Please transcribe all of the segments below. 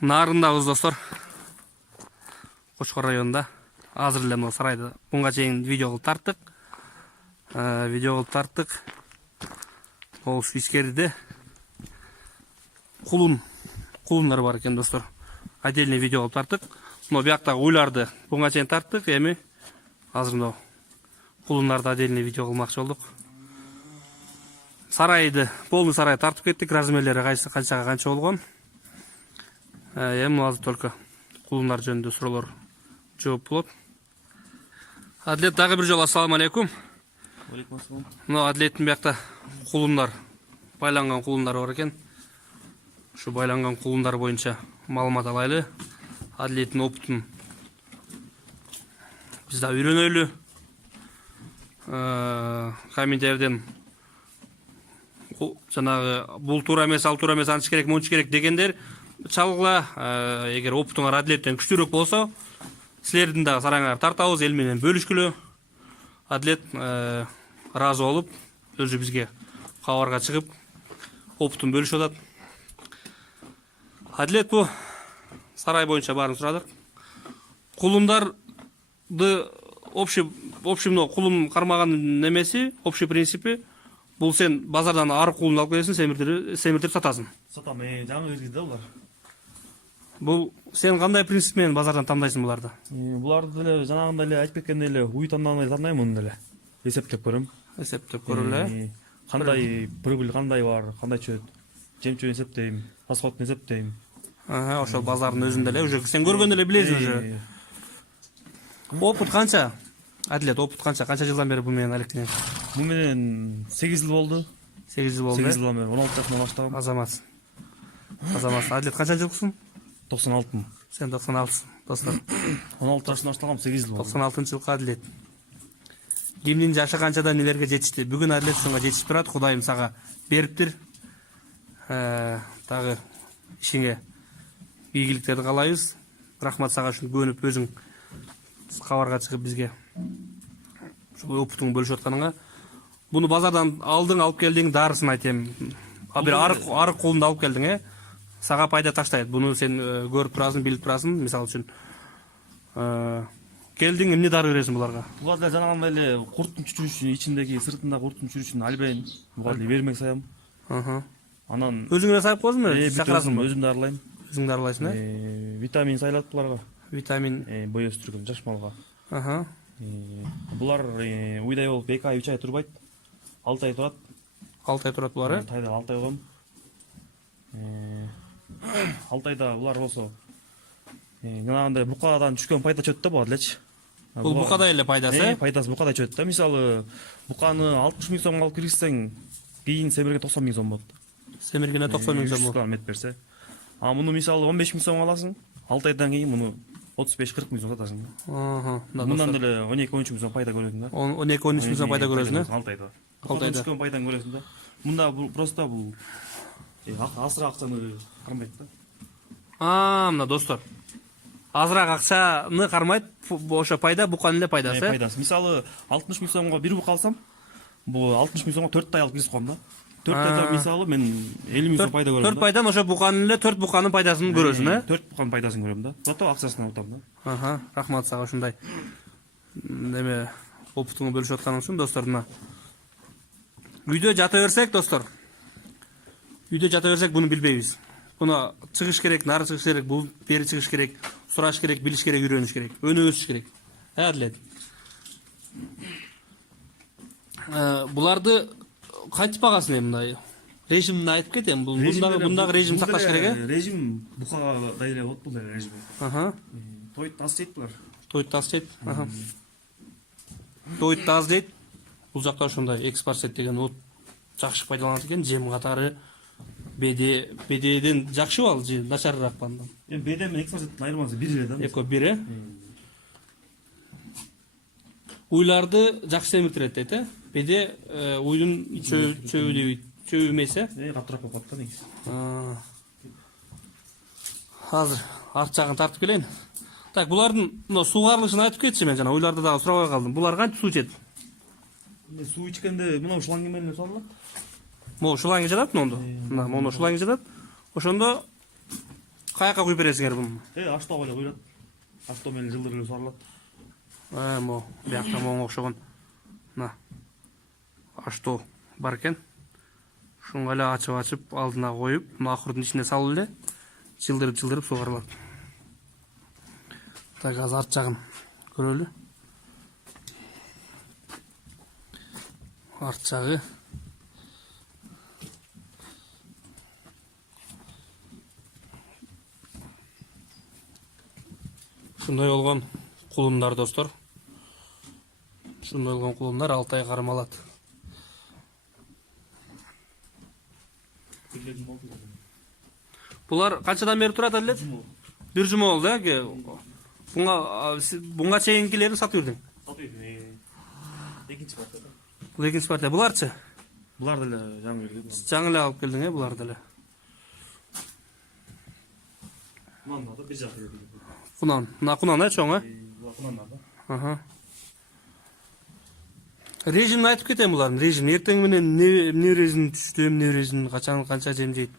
Нарындабыз достор. Кочкор районунда. Азыр эле сарайды буга чейин видео кылып тарттык. Ол ичкериде кулундар бар экен достор. Отдельный видео кылып тарттык. Но бияктагы уйларды буга чейин тарттык. Эми азыр мына кулундарды отдельный видео кылмакчы болдук. Сарайды, полный сарай тартып кеттик. Размерлери канчага канча болгон. Эми азыр только кулундар жөнүндө суроолор жооп болот. Адлет, дагы бир жолу ассаламу алейкум. Алейкум ассалам. Мына Адлеттин биякта кулундар, байланган кулундар бар экен. Ушу байланган кулундар боюнча маалымат алайлы. Адлеттин опытын биз да үйрөнөлү. Комменттерден жанагы бул туура эмес, ал туура эмес, анча керек, мынча керек дегендер чалгыла. Эгер опытыңар Адлеттен күчтүүрөөк болсо, силердин да сараңар тартабыз, эл менен бөлүшкүлө. Адлет разы болуп, өзү бизге кабарга чыгып, опытын бөлүшүп атат. Адлет бу сарай боюнча баарын сурадык. Кулундарды общий кулун кармаган немеси, общий принципи, бул сен базардан арык кулун алып келесиң, семиртип сатасың. Сатам, жаңы келди булар. Бул сен кандай принцип менен базардан тандайсың буларды? Буларды деле жанагындай эле айтып кеткендей эле уй тандагандай тандайм, муну деле эсептеп көрөм. Эсептеп көрүп эле. Кандай прибыль кандай бар, кандай чөт, жем-чөбүн эсептейм, расходун эсептейм. Ошол базардын өзүндө эле уже сен көргөндө эле билесиң уже. Опыт канча? Адлет, опыт канча? Канча жылдан бери бу менен алектенесиң? Бу менен 8 жыл болду. 8 жыл болду. 8 жылдан бери 16 жашымда баштагам. Азамат. Адлет канча жылкысың? 96-мын. Сен 96-сың, достор. 16 жашымда баштагам, 8 жыл болду. 96-жылкы Адлет. Кимдин жашы канчадан нелерге жетишти? Бүгүн Адлет ушунга жетишип турат. Кудайым сага бериптир. Дагы ишиңе ийгиликтерди каалайбыз. Рахмат сага ушун көнүп өзүң кабарга чыгып бизге ушул опытыңды бөлүшүп атканыңа. Буну базардан алдың, алып келдиң, дарысын айтем. Бир арык кулунду алып келдиң, сага пайда таштайт. Буну сен көрүп турасың, билип турасың. Мисалы үчүн келдиң, эмне дары бересиң буларга? Буга да жанагындай эле курттун чүчүрүшүн, ичиндеги сыртында курттун чүчүрүшүн албайын. Буга деле бермек саям. Анан өзүң эле сайып коесуңбу? Чакырасың, өзүм дарылайм. Өзүң дарылайсың, Витамин сайлат буларга. Витамин бой өстүргөн жаш малга. Булар уйдай болуп 2 ай 3 ай турбайт. 6 ай турат. 6 ай турат булар, Тайда 6 ай болгон. 6 айда булар болсо жанагындай букадан түшкөн пайда чөт да буга делечи. Бул букадай эле пайдасы? Пайдасы букадай чөт да. Мисалы, буканы 60 миң сомго алып киргизсең, кийин семирген 90 миң сом болот. Семиргене 90 миң сом болот. Мет берсе. Муну мисалы 15 миң сомго аласың, 6 айдан кийин муну 35-40 миң сом сатасың. Мындан деле 12-13 миң сом пайда көрөсүң да. 12-13 миң сом пайда көрөсүң, 6 айда. 6 айда түшкөн пайдан көрөсүң да. Мында просто бул азыраак акчаны кармайт да. Мына достор. Азыраак акчаны кармайт, ошо пайда буканын эле пайдасы. Пайдасы. Мисалы 60 миң сомго бир бука алсам, бул 60 миң сомго 4 ай алып киргизип коем да. 4 айда мисалы мен 50 миң сом пайда көрөм да. 4 пайдан ошо буканын эле 4 буканын пайдасын көрөсүң, 4 буканын пайдасын көрөм да. Зато акчасынан утам да. Рахмат сага ушундай неме опытыңды бөлүшүп атканың үчүн, достор. Мына үйдө жата берсек, достор. Үйдө жата берсек буну билбейбиз. Буну чыгыш керек, нары чыгыш керек, бул бери чыгыш керек, сураш керек, билиш керек, үйрөнүш керек, өнүгүш керек. Адлет. Буларды кантип багасың мындай? Режимди айтып кетем. Бундагы режим сакташ керек, Режим букадай эле болот бул режим. Тойт аз дейт булар. Тойт аз дейт. Тойт аз дейт. Бул жакта ошондой экспорт деген от жакшы пайдаланат экен, жем катары. Бедеден жакшыбы ал же начарыраак ба андан? Беде менен экспорттун айырмасы бир эле да. Экөө бир, Уйларды жакшы семиртирет дейт, Беде уйдун чөбү дейбит. Чөбү эмес, катыраак болуп калат да негизи. Азыр арт жагын тартып келейин. Так, булардын суугарылышын айтып кетчи, мен жана уйларды дагы сурабай калдым. Булар кантип суу ичет? Суу ичкенде мына шланги менен салынат. Могу шланги жатат мондо. Мына мону шланги жатат. Ошондо каяка куюп бересиңер буну? Аштоо эле куйулат. Аштоо менен жылдыр эле сарылат. Могу биякта моңго окшогон. Мына аштоо бар экен. Шуну эле ачып алдына коюп, мына акырдын ичине салып эле жылдырып сугарылат. Так, азыр арт жагын көрөлү. Арт жагы. Ушундай болгон кулундар достор. Ушундай болгон кулундар 6 ай кармалат. Булар канчадан бери турат эле? Бир жума болду, Bunga çeyinkilerini satıyordun. Satıyordun. Экинчи партия. Бул экинчи партия. Буларчы? Булар деле жаңы келди. Жаңы эле алып келдиң, булар деле. Кунан да бир жак келди. Кунан чоң, Кунан да. Ага. Режимни айтып кетем булардын. Режим эртең менен эмне режим түштү, эмне режим качан канча жемжейт?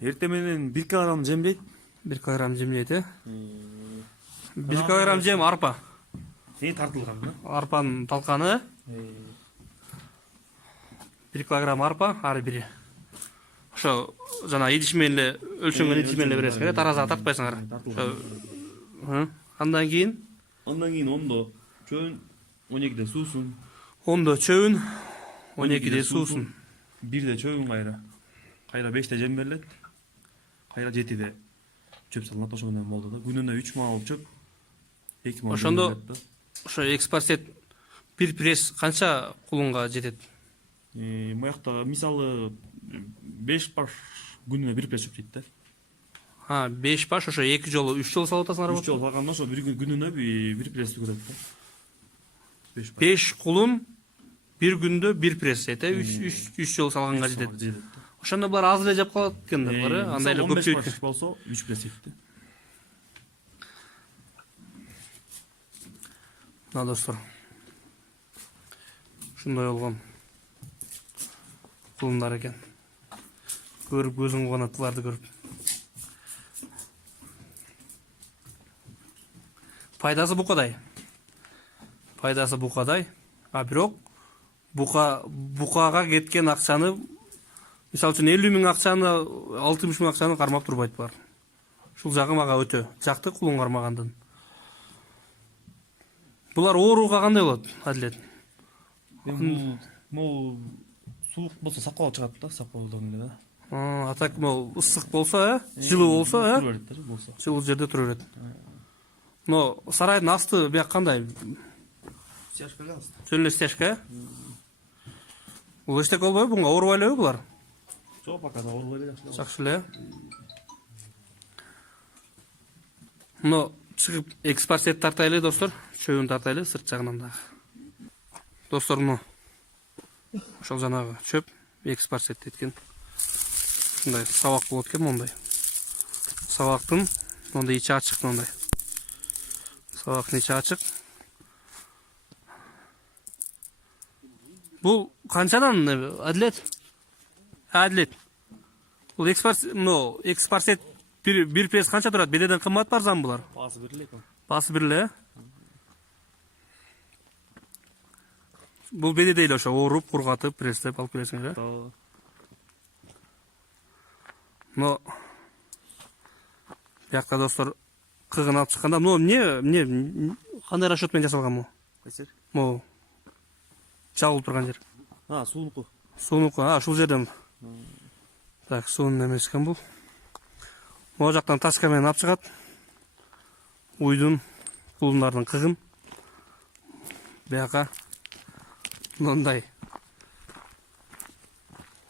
Эртең менен 1 килограмм жемдейт. 1 килограмм жемдейт, 1 килограмм жем арпа. Тартылган да? Арпанын талканы. 1 килограмм арпа, ары бири. Ошо жана идиш менен эле өлчөнгөн идиш менен эле бересиңер, таразага тартпайсыңар. Андан кийин ондо чөөн, 12де суусун. Ондо чөөн, 12де суусун. 1де чөөн кайра. Кайра 5те жем берилет. Кайра 7де чөп салынат, ошо менен болду да. Күнүнө 3 мал чөп. 2 мал. Ошондо ошо экспорт бир пресс канча кулунга жетет? Моякта мисалы 5 баш күнүнө 1 пресс чөп жейт да. 5 баш, ошо 2 жолу 3 жолу салып атасыңар болот? 3 жолу салганда ошо бир күнүнө 1 пресс өтөт да. 5 кулун бир күндө 1 пресс жейт, 3 жолу салганга жетет. Ошондо булар аз эле жеп калат экен да, булар, андай эле көп жейт. 15 баш болсо 3 пресс жейт да. Мына достор. Ушундай болгон кулундар экен. Көрүп көзүң кубанат буларды көрүп. Пайдасы букадай. А бирок букага кеткен акчаны, мисалы үчүн 50 миң акчаны, 60 миң акчаны кармап турбайт булар. Ушул жагы мага өтө жакты кулун кармагандан. Булар ооруга кандай болот, Адилет? Могу суук болсо сакоо чыгат да, сакоодон эле да. А так могу ысык болсо, жылуу болсо, жылуу жерде тура берет. Но сарайдын асты бияк кандай? Стяжка эле асты. Жөн эле стяжка, Бул эчтеке болбойбу, буга оорубай элеби булар? Жок, пока да оорубай эле, жакшы эле. Но чыгып экспорт тартайлы достор, чөбүн тартайлы сырт жагынан дагы. Достор, мына ошол жанагы чөп экспорт эткен. Мындай сабак болот экен, мондай. Сабактын мондай ичи ачык, мондай. Сабактын ичи ачык. Бул канчадан, Адилет? Бул экспорт бир пресс канча турат? Бедеден кымбат арзан булар? Баасы бир эле экен. Баасы бир эле. Бул бедеде эле ошо ооруп, кургатып, пресстеп алып келесиңер, Но биякта достор кыгын алып чыкканда, эмне кандай расчет менен жасалган бул? Кайсы? Могу жабылып турган жер. Суунуку. Суунуку, ушул жерден. Так, суунун эмес экен бул. Могу жактан тачка менен алып чыгат. Уйдун, кулундардын кыгын. Бияка мындай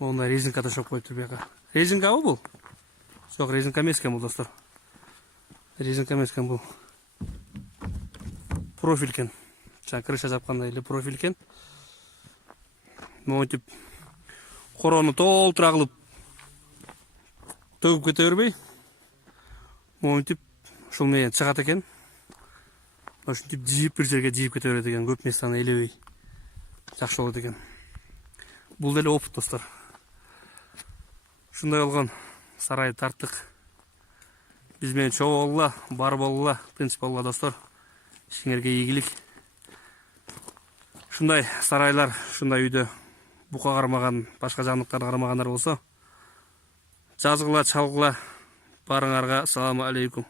резинка ташап коюптур бияка. Резинкабы бул? Жок, резинка эмес экен бул достор. Резинка эмес экен бул. Профиль экен. Жана крыша жапкандай эле профиль экен. Монтип корону толтура кылып төгүп кете бербей, монтип ушул менен чыгат экен. Ошентип жийип бир жерге жийип кете берет экен, көп местаны элебей. жакшы болот экен. Бул деле опыт достор. Ушундай болгон сарайды тарттык. Биз менен чогуу болгула, бар болгула, тынч болгула достор. Ишиңерге ийгилик. Ушундай сарайлар, ушундай үйдө бука кармаган, башка жандыктарды кармагандар болсо, жазгыла, чалгыла. Барыңарга саламу алейкум.